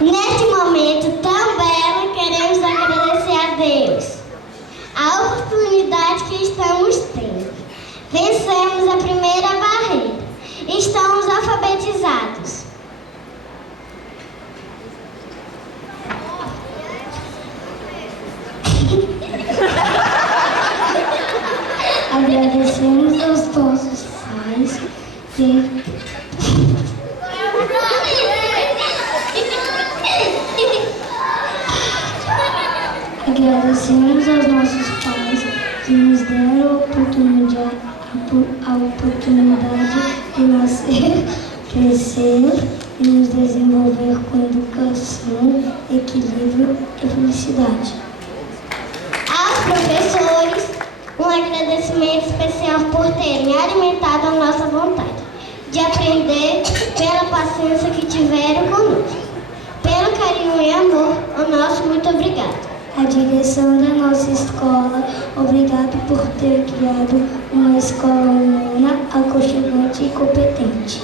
Neste momento tão belo, queremos agradecer a Deus a oportunidade que estamos tendo. Vencemos a primeira barreira. Estamos alfabetizados. Agradecemos aos nossos pais Agradecemos aos nossos pais que nos deram a oportunidade de nascer, crescer e nos desenvolver com educação, equilíbrio e felicidade. Aos professores, um agradecimento especial por terem alimentado a nossa vontade de aprender, pela paciência que tiveram conosco, pelo carinho e amor, o nosso muito obrigado. A direção da nossa escola, obrigado por ter criado uma escola humana, aconchegante e competente.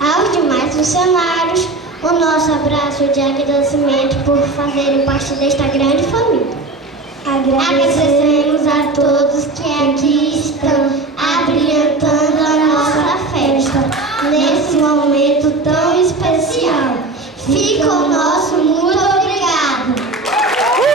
Aos demais funcionários, o nosso abraço de agradecimento por fazerem parte desta grande família. Agradecemos a todos que aqui estão abrilhantando